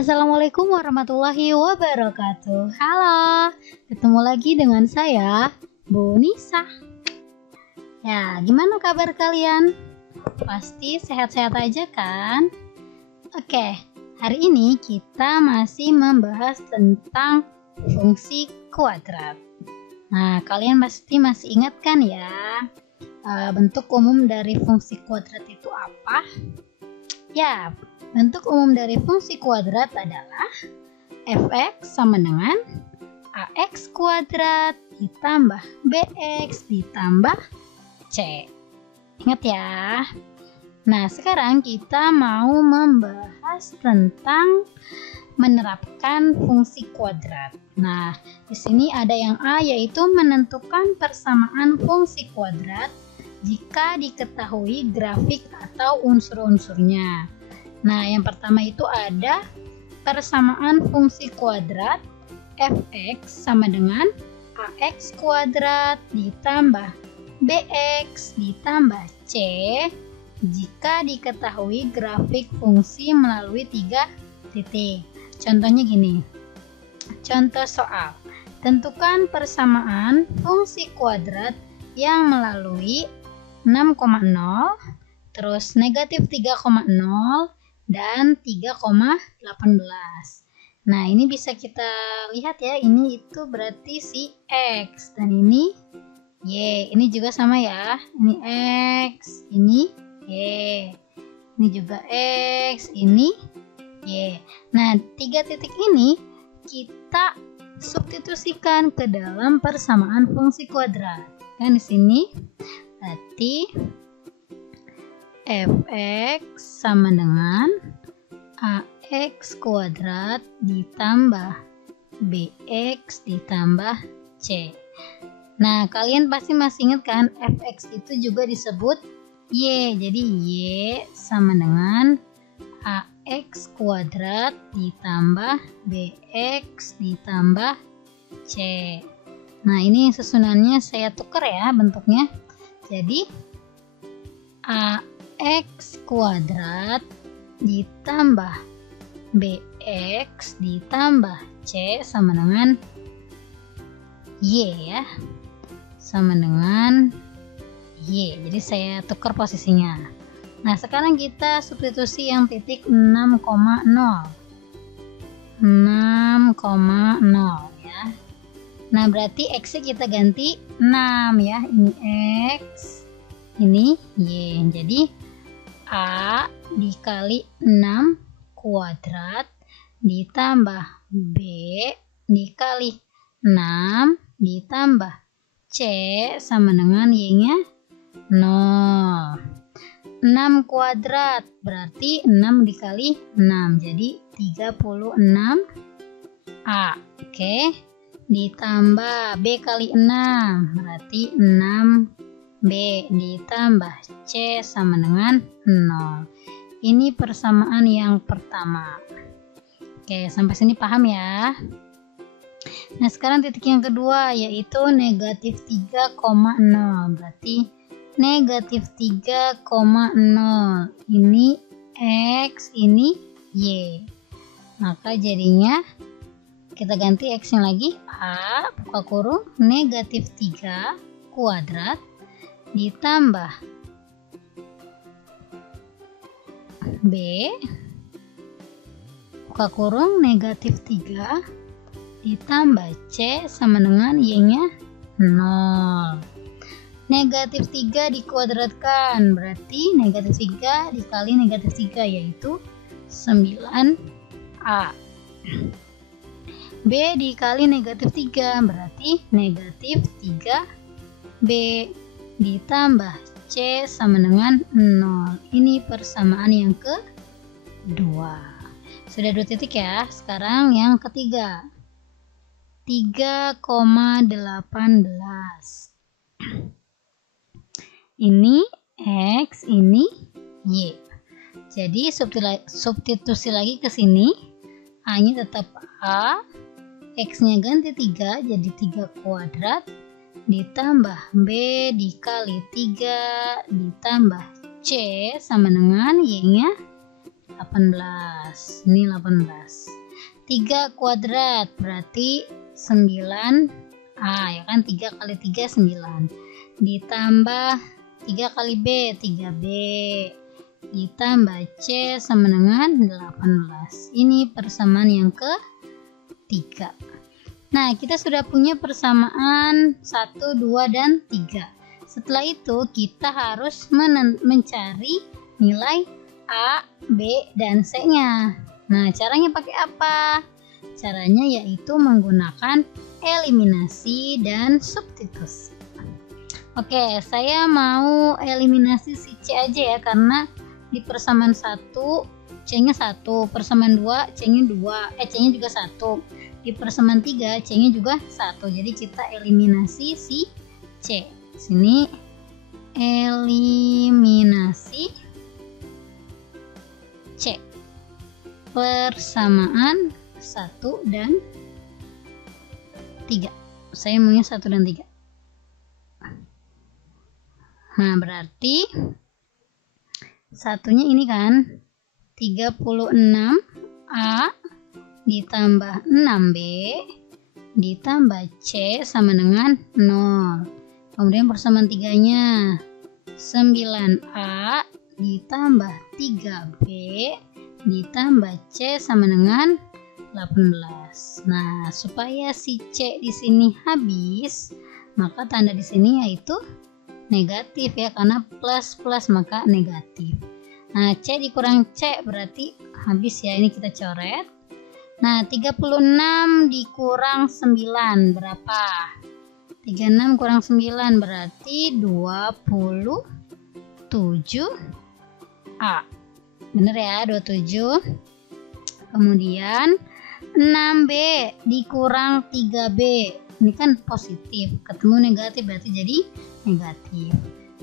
Assalamualaikum warahmatullahi wabarakatuh. Halo, ketemu lagi dengan saya, Bu Nisa. Ya, gimana kabar kalian? Pasti sehat-sehat aja kan? Oke, hari ini kita masih membahas tentang fungsi kuadrat. Nah, kalian pasti masih ingat kan ya, bentuk umum dari fungsi kuadrat itu apa? Ya, bentuk umum dari fungsi kuadrat adalah fx sama dengan ax kuadrat ditambah bx ditambah c. Ingat ya. Nah, sekarang kita mau membahas tentang menerapkan fungsi kuadrat. Nah, di sini ada yang A, yaitu menentukan persamaan fungsi kuadrat jika diketahui grafik atau unsur-unsurnya. Nah, yang pertama itu ada persamaan fungsi kuadrat fx sama dengan ax kuadrat ditambah bx ditambah c jika diketahui grafik fungsi melalui 3 titik. Contohnya gini. Contoh soal. Tentukan persamaan fungsi kuadrat yang melalui 6,0, terus negatif 3,0, dan 3,18. Nah, ini bisa kita lihat ya, ini itu berarti si X dan ini Y. Ini juga sama ya, ini X, ini Y. Ini juga X, ini Y. Nah, 3 titik ini kita substitusikan ke dalam persamaan fungsi kuadrat. Kan di sini berarti fx sama dengan ax kuadrat ditambah bx ditambah c. Nah, kalian pasti masih ingat kan, fx itu juga disebut y. Jadi y sama dengan ax kuadrat ditambah bx ditambah c. Nah, ini susunannya saya tukar ya bentuknya. Jadi ax kuadrat ditambah bx ditambah c sama dengan y ya, sama dengan y. Jadi saya tukar posisinya. Nah, sekarang kita substitusi yang titik 6,0 ya. Nah, berarti x kita ganti 6 ya. Ini x, ini y. Jadi a dikali 6 kuadrat ditambah b dikali 6 ditambah c sama dengan y-nya 0. 6 kuadrat berarti 6 dikali 6, jadi 36a. Oke. Ditambah b kali 6 berarti 6b ditambah c sama dengan 0. Ini persamaan yang pertama. Oke, sampai sini paham ya. Nah, sekarang titik yang kedua yaitu negatif 3,0. Berarti negatif 3,0 ini x, ini y. Maka jadinya kita ganti x-nya lagi, a buka kurung negatif 3 kuadrat ditambah b buka kurung negatif 3 ditambah c sama dengan y-nya 0. Negatif 3 dikuadratkan berarti negatif 3 dikali negatif 3 yaitu 9a. B dikali negatif 3 berarti negatif 3b ditambah c sama dengan 0. Ini persamaan yang kedua. Sudah 2 titik ya. Sekarang yang ketiga. 3,18. Ini x, ini y. Jadi substitusi lagi ke sini. A-nya tetap a, x-nya ganti 3 jadi 3 kuadrat ditambah b dikali 3 ditambah c sama dengan y-nya 18. Ini 18. 3 kuadrat berarti 9A, ya kan? 3 kali 3 9. Ditambah 3 kali B 3B. Ditambah C sama dengan 18. Ini persamaan yang ketiga. Nah, kita sudah punya persamaan 1, 2, dan 3. Setelah itu kita harus mencari nilai A, B, dan C-nya. Nah, caranya pakai apa? Caranya yaitu menggunakan eliminasi dan substitusi. Oke, saya mau eliminasi si C aja ya, karena di persamaan 1 C-nya 1, persamaan 2 C-nya 2, C-nya juga 1. Di persamaan 3 C-nya juga 1. Jadi kita eliminasi si C. Sini eliminasi C. Persamaan 1 dan 3. Saya maunya 1 dan 3. Nah, berarti satunya ini kan 36A ditambah 6B ditambah C sama dengan 0. Kemudian persamaan 3-nya 9A ditambah 3B ditambah C sama dengan 18. Nah, supaya si C di sini habis, maka tanda di sini yaitu negatif ya, karena plus plus maka negatif. Nah, C dikurang C berarti habis ya, ini kita coret. Nah, 36 dikurang 9 berapa? 36 kurang 9 berarti 27A. Bener ya, 27. Kemudian 6B dikurang 3B. Ini kan positif, ketemu negatif berarti jadi negatif.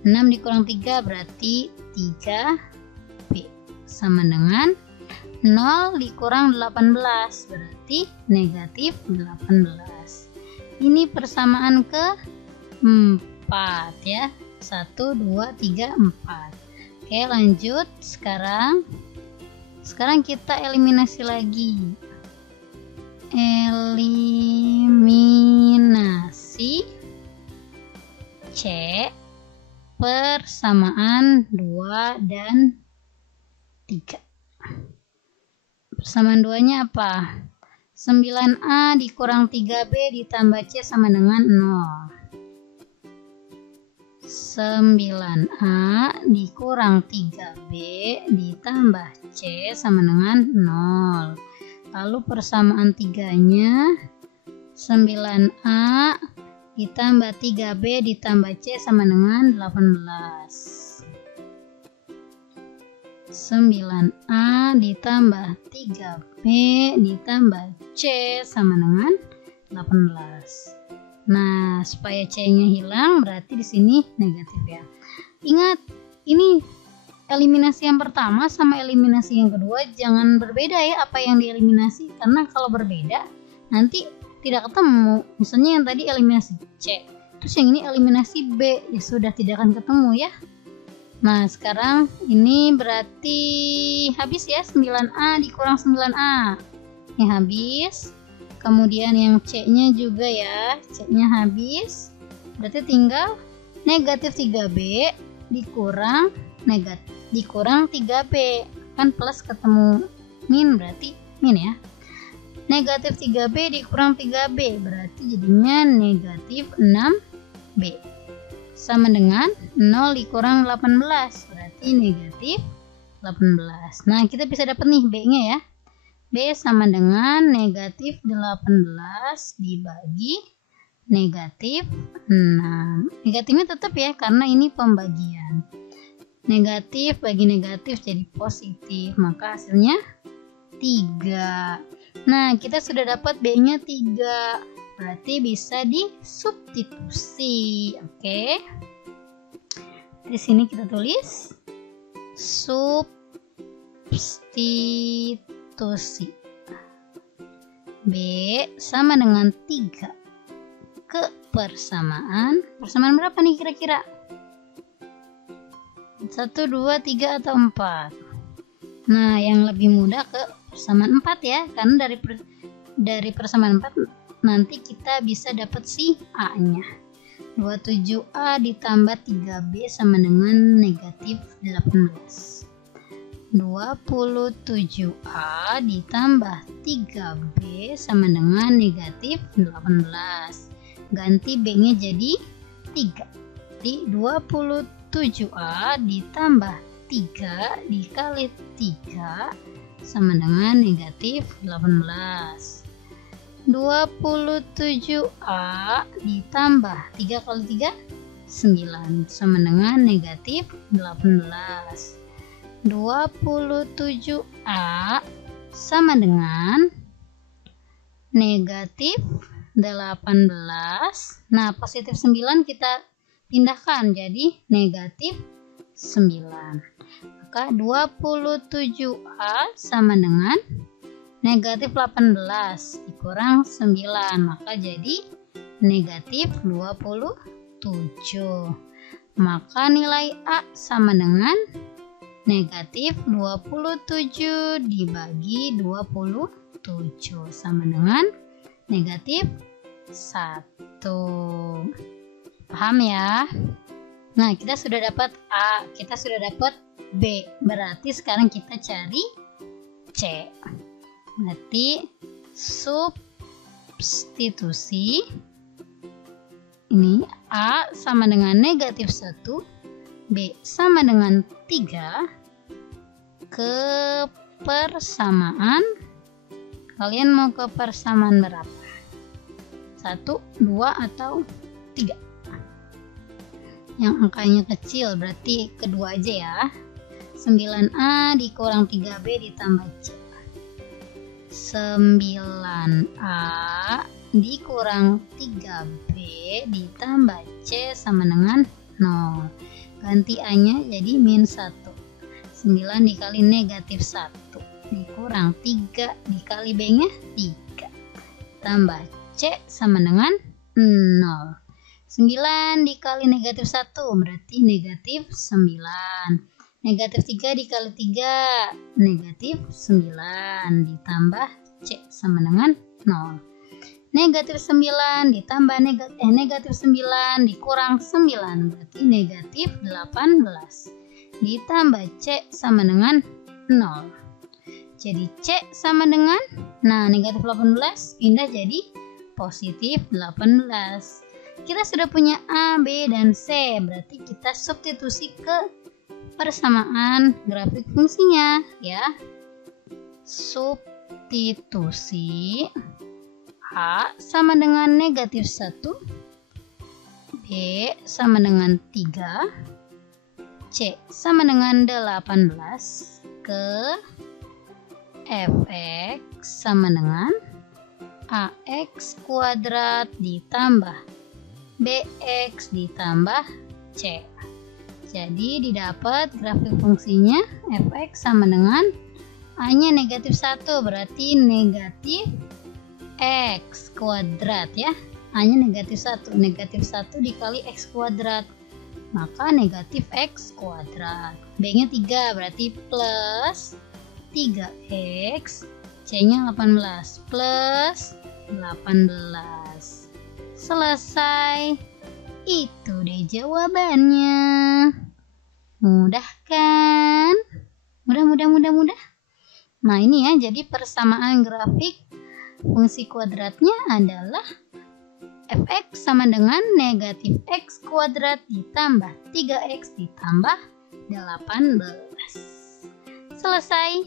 6 dikurang 3 berarti 3B. Sama dengan 0 dikurang 18 berarti negatif 18. Ini persamaan ke-4 ya. 1, 2, 3, 4. Oke, lanjut. Sekarang kita eliminasi lagi. Eliminasi C persamaan 2 dan 3. Persamaan 2-nya apa? 9A dikurang 3B ditambah C sama dengan 0. 9A dikurang 3B ditambah C sama dengan 0. Lalu persamaan 3-nya 9A ditambah 3B ditambah C sama dengan 18. 9A ditambah 3B ditambah C sama dengan 18. Nah, supaya C-nya hilang berarti di sini negatif ya. Ingat, ini eliminasi yang pertama sama eliminasi yang kedua jangan berbeda ya apa yang dieliminasi, karena kalau berbeda nanti tidak ketemu. Misalnya yang tadi eliminasi C, terus yang ini eliminasi B, ya sudah tidak akan ketemu ya. Nah, sekarang ini berarti habis ya, 9A dikurang 9A. Ini habis. Kemudian yang C-nya juga ya, C-nya habis. Berarti tinggal negatif 3B dikurang 3B. Kan plus ketemu min berarti min ya. Negatif 3B dikurang 3B berarti jadinya negatif 6B. Sama dengan 0 dikurang 18 berarti negatif 18. Nah, kita bisa dapat nih B-nya ya. B sama dengan negatif 18 dibagi negatif 6. Negatifnya tetap ya, karena ini pembagian. Negatif bagi negatif jadi positif, maka hasilnya 3. Nah, kita sudah dapat B-nya 3. Berarti bisa disubstitusi. Oke. Di sini kita tulis substitusi. B sama dengan 3 ke persamaan. Persamaan berapa nih kira-kira? 1, 2, 3 atau 4? Nah, yang lebih mudah ke persamaan 4 ya, karena dari persamaan 4 nanti kita bisa dapat si A-nya. 27A ditambah 3B sama dengan negatif 18. 27A ditambah 3B sama dengan negatif 18. Ganti B-nya jadi 3. Di 27A ditambah 3 dikali 3 sama dengan negatif 18. 27A ditambah 3 kali 3 9 sama dengan negatif 18. 27A sama dengan negatif 18. Nah, positif 9 kita pindahkan jadi negatif 9. Maka 27A sama dengan negatif 18 dikurang 9, maka jadi negatif 27. Maka nilai A sama dengan negatif 27 dibagi 27 sama dengan negatif 1. Paham ya? Nah, kita sudah dapat A, kita sudah dapat B. Berarti sekarang kita cari C. Berarti substitusi ini A sama dengan negatif 1, B sama dengan 3 ke persamaan. Kalian mau ke persamaan berapa? 1, 2, atau 3? Yang angkanya kecil berarti kedua aja ya. 9A dikurang 3B ditambah C. 9A dikurang 3B ditambah C sama dengan 0. Ganti A-nya jadi min 1. 9 dikali negatif 1 dikurang 3 dikali B-nya 3 tambah C sama dengan 0. 9 dikali negatif 1 berarti negatif 9. Negatif 3 dikali 3 negatif 9 ditambah C sama dengan 0. Negatif 9 ditambah negatif 9 dikurang 9 berarti negatif 18 ditambah C sama dengan 0. Jadi C sama dengan, nah negatif 18 pindah jadi positif 18. Kita sudah punya A, B, dan C, berarti kita substitusi ke persamaan grafik fungsinya ya. Substitusi A sama dengan negatif 1, B sama dengan 3, C sama dengan 18 ke Fx sama dengan Ax kuadrat ditambah Bx ditambah C. Jadi didapat grafik fungsinya Fx sama dengan A-nya negatif 1 berarti negatif X kuadrat ya. A-nya negatif 1. Negatif 1 dikali X kuadrat. Maka negatif X kuadrat. B-nya 3 berarti plus 3X. C-nya 18 plus 18. Selesai. Itu deh jawabannya. Mudah kan? Mudah. Nah ini ya, jadi persamaan grafik fungsi kuadratnya adalah Fx sama dengan negatif X kuadrat ditambah 3X ditambah 18. Selesai.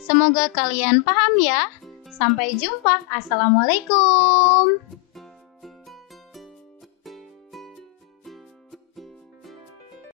Semoga kalian paham ya. Sampai jumpa. Assalamualaikum.